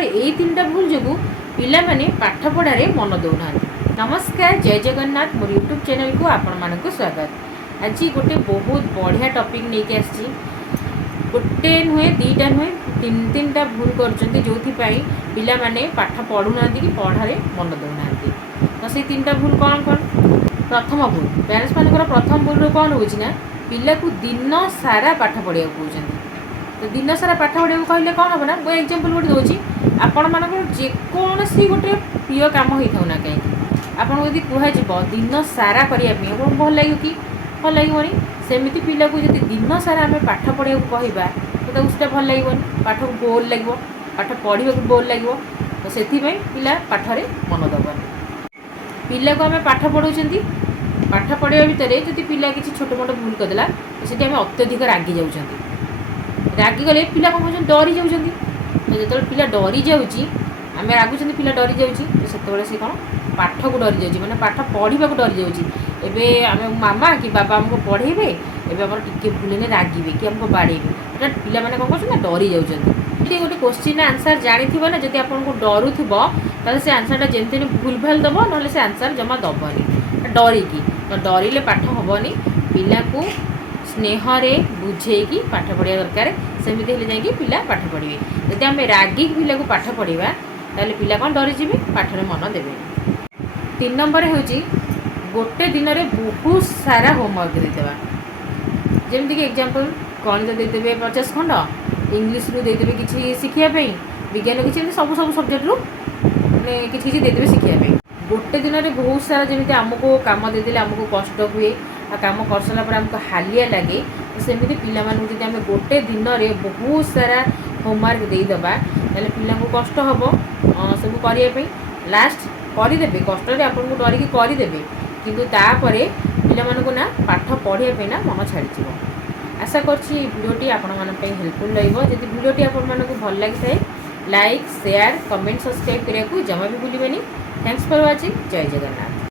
ପିଲାଙ୍କର ଏଇ ତିନିଟା ଭୁଲ ଯୋଗୁଁ ପିଲାମାନେ ପାଠ ପଢ଼ାରେ ମନ ଦେଉନାହାନ୍ତି। नमस्कार जय जगन्नाथ मोर यूट्यूब चैनल को आपण मानक स्वागत। आज गोटे बहुत बढ़िया टॉपिक नहीं आसी गोटे नुहे दीटा नुहे तीन तीन टा भूल कर जो पिला माने पाठ पढ़ुना कि पढ़ारे मन दौना। तो से तीन टा भूल कौन कौन? प्रथम भूल पेरेंट्स मानकर प्रथम भूल कौन हो पिला को दिन सारा पाठ पढ़ा कहते। तो दिन सारा पाठ पढ़ा कहले कौन हम ना मुझे एग्जांपल गोटे दूसरी आपण मानकर जेकोसी गोटे प्रिय काम होता ना कहीं आपको यदि कह दिन सारा करने भल लगे कि भल लगनी सेमती पिला को जब दिन सारा आम पाठ पढ़ा कहवा तो उसका भल लगनी पाठ को बोर लगे पाठ पढ़ा को बोर लगे। तो से पिला पाठरे मन दबनी पिला को आम पाठ पढ़ाऊँ पाठ पढ़ा भितर जब पिला किसी छोट मोट भूल करदेला तो से अत्यधिक रागी जाऊँ रागिगले पिला कौन कर डरी जाऊँ। तो जो पिला डरी जाऊँगी आम रागुच पिला डरी जाऊँगी तो से कौन पाठ को डरी जाऊँगी मैंने पाठ पढ़ा को डरी जाऊँगी। एवं आम मामा कि बाबा आमको पढ़ेबे एवं आम टे भूल रागे कि आमको बाड़ेबे पिला मैंने कौन कर डरी जाऊँगी। गोटे क्वेश्चन आंसर जानी ना जब आपको डरू तो से आंसरटा जमी भूल भाल दब ना से आंसर जमा दबनी डरिकी। तो डरिले पाठ हेनी पिला को स्नेहरे बुझेकी पाठ पढ़ा दरकार सेमती जा पिला पाठ पढ़े। जब आम रागी पिला को पाठ पढ़ा ताले पिला कौन डरीजी पाठरे मन देवे। 3 नंबर हूँ गोटे दिन में बहुत सारा होमवर्क देदेवा जमीक एग्जांपल गणित देदेवे 50 खंड इंग्लीश रू देदेवे किसी शिखापी विज्ञान किसी सब सब सब्जेक्ट रू मैंने किसी देदेवे शिखापी गोटे दिन में बहुत सारा जमी आमको कम देदेले आमको कष्ट हुए आ कम कर सारा पर आमको हालिया लगे। तो सेमती पिला जब आम गोटे दिन में बहुत सारा होमवर्क देदेबा ताले पिला को कष्ट हम सब करने लास्ट करदे कष्ट आपको डरिकी करदे किंतु तापरे पिला मानू ना पाठ पढ़ाई ना मन छाड़ी। आशा करछि वीडियोटी आपण मानक हेल्पफुल रहिबो। जदि वीडियोटी आपण मानक भल लगी लाइक शेयर कमेंट सब्सक्राइब करने को जमा भी भूलिबेनी। Thanks for watching. जय जगन्नाथ।